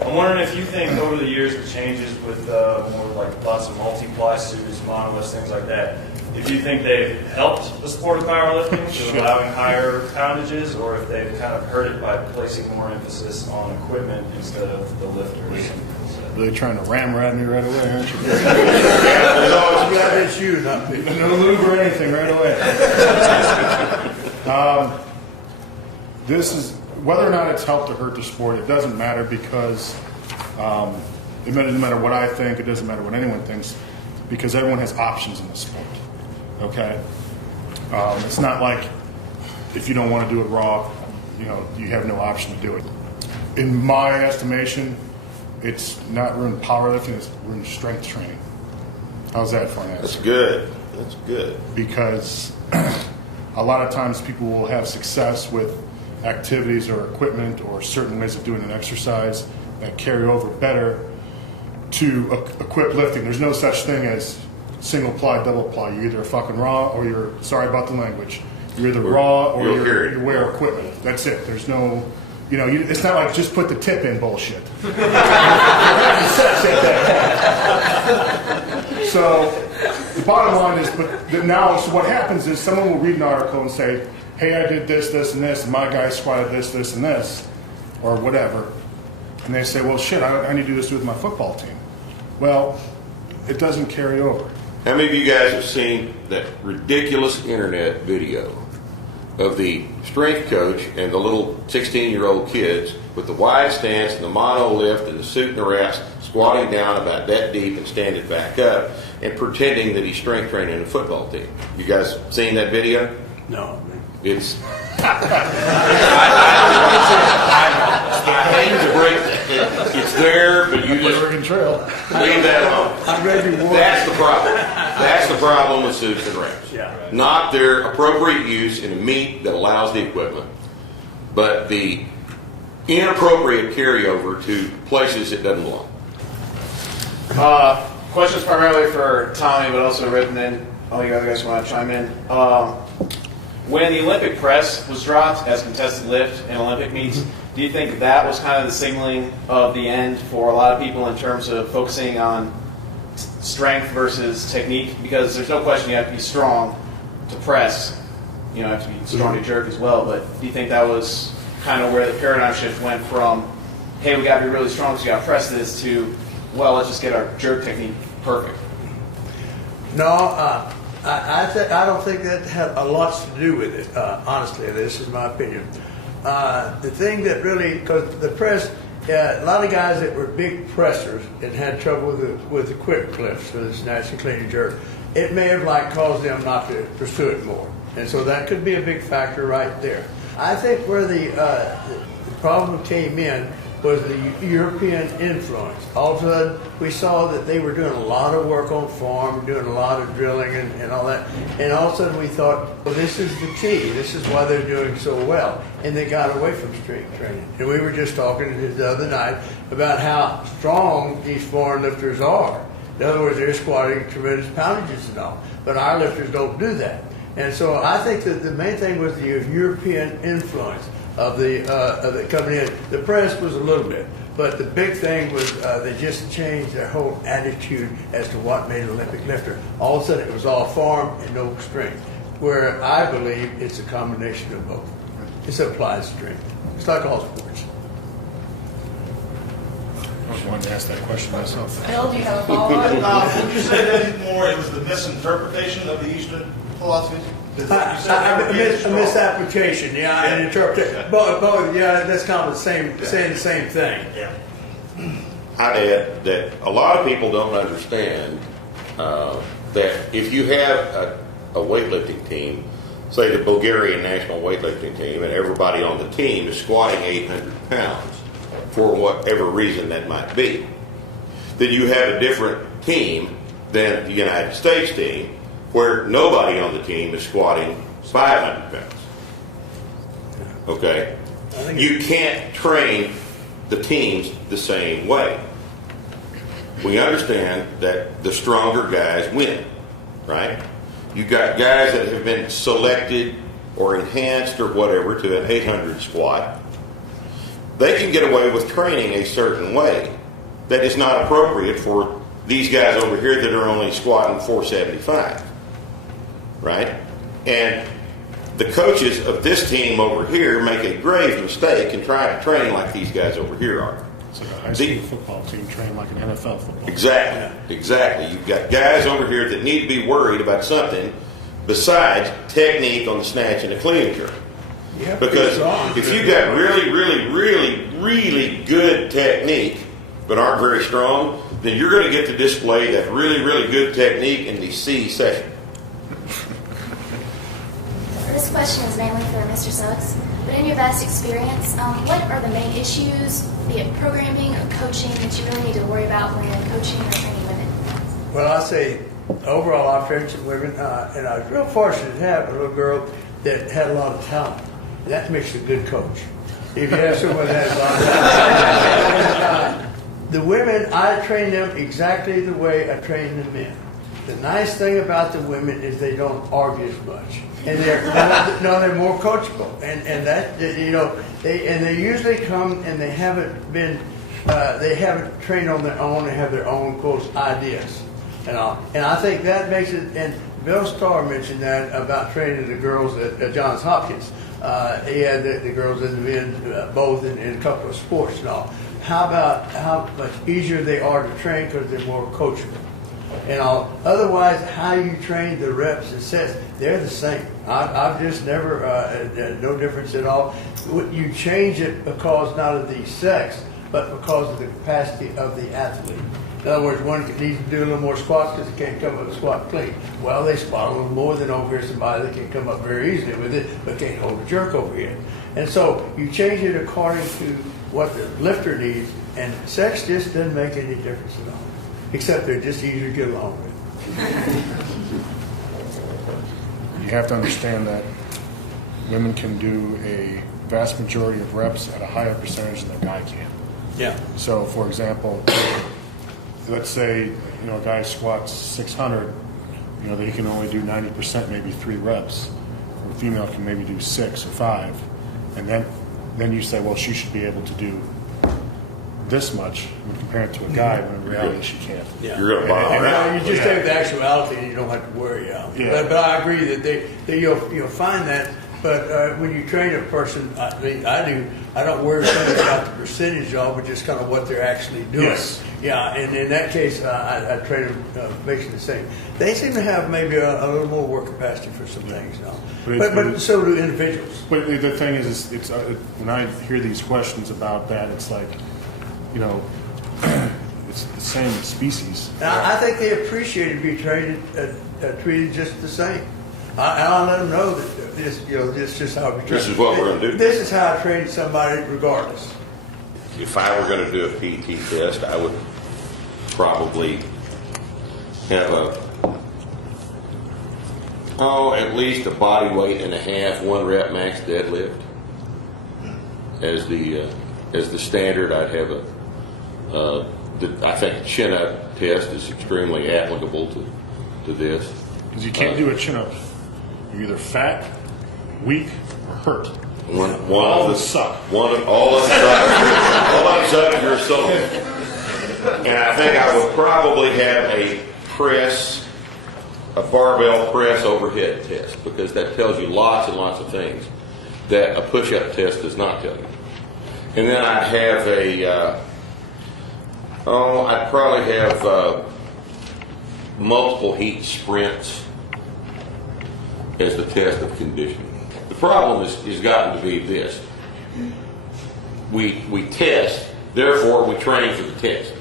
I'm wondering if you think over the years the changes with more like lots of multiply suits, monoliths, things like that, if you think they've helped the sport of powerlifting to allowing higher poundages, or if they've kind of hurt it by placing more emphasis on equipment instead of the lifters. Really trying to ramrod me right away, aren't you? I'm glad it's you, not me. No lube or anything right away. This is, whether or not it's helped or hurt the sport, it doesn't matter, because it doesn't matter what I think, it doesn't matter what anyone thinks, because everyone has options in the sport. Okay? It's not like if you don't want to do it raw, you have no option to do it. In my estimation, it's not ruined powerlifting, it's ruined strength training. How's that for an answer? That's good. That's good. Because a lot of times people will have success with activities or equipment or certain ways of doing an exercise that carry over better to equip lifting. There's no such thing as single ply, double ply. You're either fucking raw or you're, sorry about the language, you're either raw or you wear equipment. That's it. There's no, it's not like just put the tip in bullshit. So the bottom line is, so what happens is someone will read an article and say, hey, I did this, this, and this, and my guy squatted this, this, and this, or whatever. And they say, well, shit, I need to do this with my football team. Well, it doesn't carry over. How many of you guys have seen that ridiculous internet video of the strength coach and the little 16-year-old kids with the wide stance and the mono lift and the suit and the rest, squatting down about that deep and standing back up and pretending that he's strength training a football team? You guys seen that video? No. It's it's there, but you just leave that alone. That's the problem. That's the problem with suits and reps. Yeah. Not their appropriate use in a meet that allows the equipment, but the inappropriate carryover to places it doesn't belong. Questions primarily for Tommy, but also written in. All you other guys want to chime in. When the Olympic press was dropped as contested lift in Olympic meets, do you think that was kind of the signaling of the end for a lot of people in terms of focusing on strength versus technique? Because there's no question you have to be strong to press. You have to be strong to jerk as well. But do you think that was kind of where the paradigm shift went from, hey, we got to be really strong, so we got to press this, to, well, let's just get our jerk technique perfect? No, I don't think that had a lot to do with it, honestly. This is my opinion. The thing that really, because the press, a lot of guys that were big pressers and had trouble with the quick lifts, so this snatch and clean and jerk, it may have caused them not to pursue it more. And so that could be a big factor right there. I think where the problem came in was the European influence. All of a sudden, we saw that they were doing a lot of work on form, doing a lot of drilling and all that. And all of a sudden we thought, well, this is the key. This is why they're doing so well. And they got away from strength training. And we were just talking the other night about how strong these foreign lifters are. In other words, they're squatting tremendous poundages and all. But our lifters don't do that. And so I think that the main thing was the European influence of the coming in. The press was a little bit, but the big thing was they just changed their whole attitude as to what made an Olympic lifter. All of a sudden it was all form and no strength, where I believe it's a combination of both. It's applied strength. It's like all sports. I wanted to ask that question myself. Bill, do you have a follow-up? Would you say that more it was the misinterpretation of the Eastern philosophies? A misapplication, yeah, and interpretation. Both, yeah, that's kind of saying the same thing. Yeah. I'd add that a lot of people don't understand that if you have a weightlifting team, say the Bulgarian national weightlifting team, and everybody on the team is squatting 800 pounds for whatever reason that might be, then you have a different team than the United States team, where nobody on the team is squatting 500 pounds. Okay? You can't train the teams the same way. We understand that the stronger guys win, right? You got guys that have been selected or enhanced or whatever to an 800 squat. they can get away with training a certain way that is not appropriate for these guys over here that are only squatting 475, right? And the coaches of this team over here make a grave mistake and try to train like these guys over here are. It's like a high school football team trained like an NFL football. Exactly. You've got guys over here that need to be worried about something besides technique on the snatch and the clean and jerk. Because if you got really, really, really, really good technique but aren't very strong, then you're going to get to display that really, really good technique in the C session. This question is mainly for Mr. Suggs, but in your vast experience, what are the main issues, be it programming or coaching, that you really need to worry about when coaching or training women? Well, I say overall I trained some women, and I was real fortunate to have a little girl that had a lot of talent. That makes a good coach. If you have someone that has a lot of talent. The women, I train them exactly the way I train the men. The nice thing about the women is they don't argue as much, and they're more coachable, and that they usually come and they haven't trained on their own. They have their own quote ideas, and I think that makes it. And Bill Starr mentioned that about training the girls at Johns Hopkins. He had the girls and the men both in a couple of sports and all. How about how much easier they are to train because they're more coachable? And all. Otherwise, how you train the reps and sets, they're the same. I've just never, no difference at all. You change it because not of the sex, but because of the capacity of the athlete. In other words, one needs to do a little more squats because they can't come up with a squat clean. Well, they squat a little more than over here somebody that can come up very easily with it, but can't hold a jerk over here. And so you change it according to what the lifter needs, and sex just doesn't make any difference at all. Except they're just easier to get along with. You have to understand that women can do a vast majority of reps at a higher percentage than a guy can. Yeah. So, for example, let's say a guy squats 600. That he can only do 90%, maybe 3 reps. Or a female can maybe do 6 or 5, and then you say, well, she should be able to do this much when compared to a guy, when in reality she can't. Yeah. You're going to bottom out. You just take the actuality and you don't have to worry. But I agree that you'll find that. But when you train a person, I don't worry so much about the percentage of, but just kind of what they're actually doing. Yes. Yeah, and in that case, I train them basically the same. They seem to have maybe a little more work capacity for some things now. But so do individuals. But the thing is it's when I hear these questions about that, it's like, it's the same species. I think they appreciate it being treated just the same. I'll let them know that this is just how we train. This is what we're going to do. This is how I train somebody regardless. If I were going to do a PT test, I would probably have at least a body weight and a half, 1 rep max deadlift as the standard. I'd have I think a chin up test is extremely applicable to this. Because you can't do a chin up. You're either fat, weak, or hurt. All of them suck. All of them suck. You're so. And I think I would probably have a barbell press overhead test, because that tells you lots and lots of things that a push-up test does not tell you. And then I'd have I'd probably have multiple heat sprints as the test of conditioning. The problem has gotten to be this. We test, therefore we train for the test.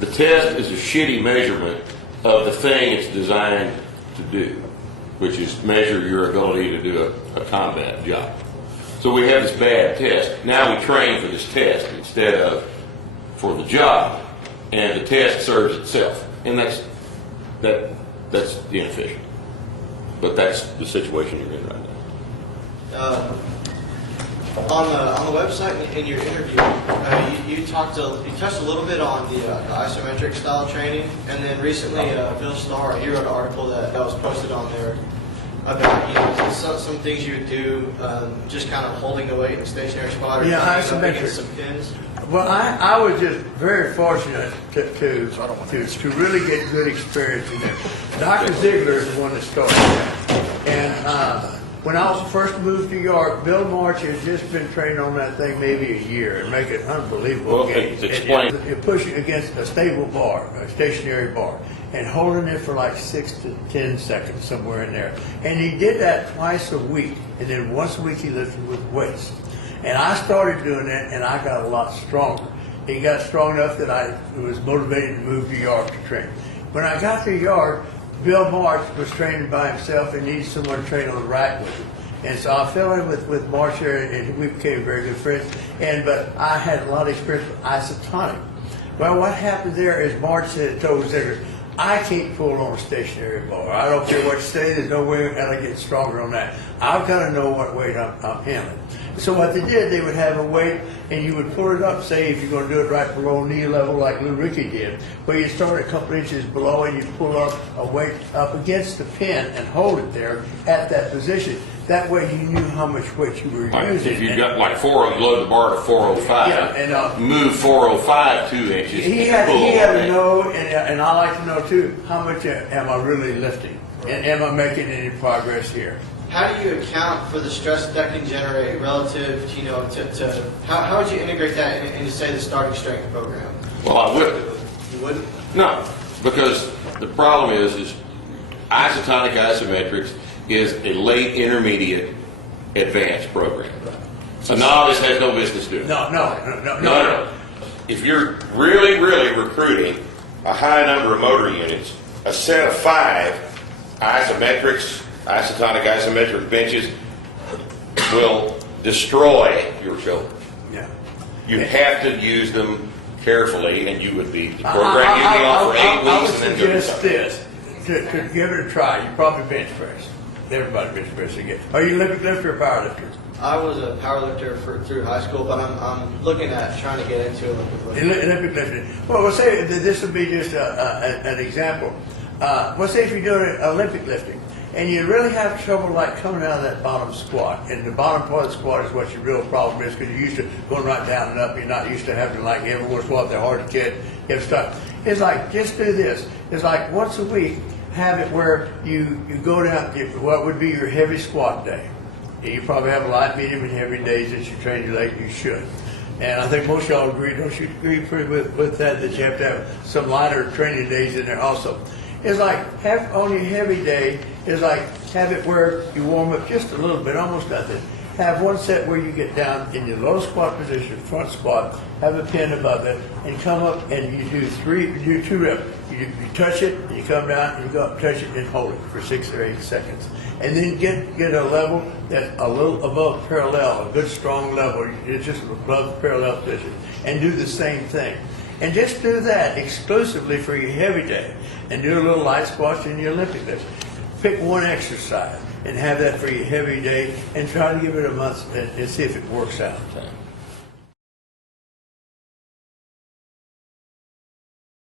The test is a shitty measurement of the thing it's designed to do, which is measure your ability to do a combat job. So we have this bad test. Now we train for this test instead of for the job, and the test serves itself. And that's inefficient. But that's the situation you're in right now. On the website in your interview, you touched a little bit on the isometric style training, and then recently Bill Starr, he wrote an article that was posted on there about, some things you would do, just kind of holding the weight in a stationary spot or Yeah, coming up isometric. against some pins? Well, I was just very fortunate to really get good experience in there. Dr. Ziegler is the one that started that. And when I was first moved to York, Bill March has just been trained on that thing maybe a year and make it unbelievable. Well, explain. You push it against a stable bar, a stationary bar, and holding it for like 6 to 10 seconds, somewhere in there. And he did that twice a week, and then once a week he lifted with weights. And I started doing that, and I got a lot stronger. He got strong enough that I was motivated to move to York to train. When I got to York, Bill March was training by himself and needed someone to train on the rack with him. And so I fell in with March here, and we became very good friends. But I had a lot of experience with isotonic. Well, what happened there is March said, told Ziegler, I can't pull on a stationary bar. I don't care what you say, there's no way I get stronger on that. I've got to know what weight I'm handling. So what they did, they would have a weight, and you would pull it up, say if you're going to do it right below knee level like Lou Ricky did, where you start a couple inches below and you pull up a weight up against the pin and hold it there at that position. That way you knew how much weight you were using. If you got like load the bar to 405, yeah, and, move 405 2 inches. He had to know, and I like to know too, how much am I really lifting? And am I making any progress here? How do you account for the stress that can generate relative to how would you integrate that into, say, the Starting Strength program? Well, I wouldn't. You wouldn't? No, because the problem is isotonic isometrics is a late intermediate advanced program. A novice has no business doing it. No. If you're really, really recruiting a high number of motor units, a set of 5 isotonic isometric benches will destroy your shoulder. Yeah. You have to use them carefully, and you would be the program you'd be on for 8 weeks and then do suggest this to give it a try. You probably bench press. Everybody bench press again. Are you Olympic lifter or power lifter? I was a powerlifter through high school, but I'm looking at trying to get into Olympic lifting. Olympic lifting. Well, we'll say that this would be just an example. We'll say if you're doing Olympic lifting, and you really have trouble like coming out of that bottom squat, and the bottom part of the squat is what your real problem is because you're used to going right down and up. You're not used to having like every once in a while they're hard to get. You have to stop. It's like just do this. It's like once a week, have it where you go down. What would be your heavy squat day? You probably have light, medium, and heavy days that you train your leg. You should. And I think most of y'all agree. Don't you agree with that you have to have some lighter training days in there also? It's like have on your heavy day. It's like have it where you warm up just a little bit, almost nothing. Have one set where you get down in your low squat position, front squat, have a pin above it, and come up and you do 2 reps. You touch it, and you come down, and you go up, touch it, and hold it for 6 or 8 seconds. And then get a level that's a little above parallel, a good strong level. It's just above parallel position. And do the same thing. And just do that exclusively for your heavy day. And do a little light squats in your Olympic lift. Pick one exercise and have that for your heavy day and try to give it a month and see if it works out.